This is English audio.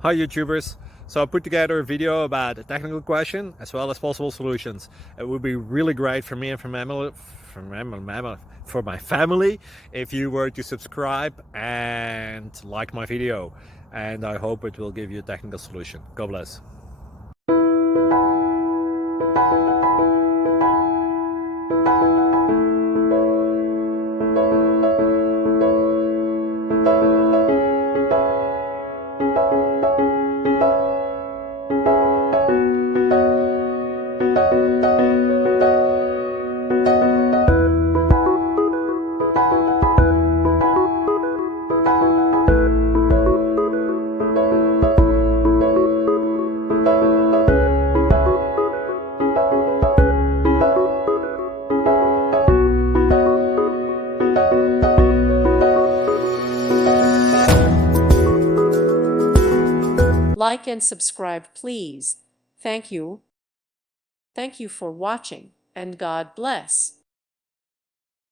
Hi YouTubers! So I put together a video about a technical question as well as possible solutions. It would be really great for me and for my family if you were to subscribe and like my video, and I hope it will give you a technical solution. God bless. Like and subscribe, please. Thank you. Thank you for watching, and God bless.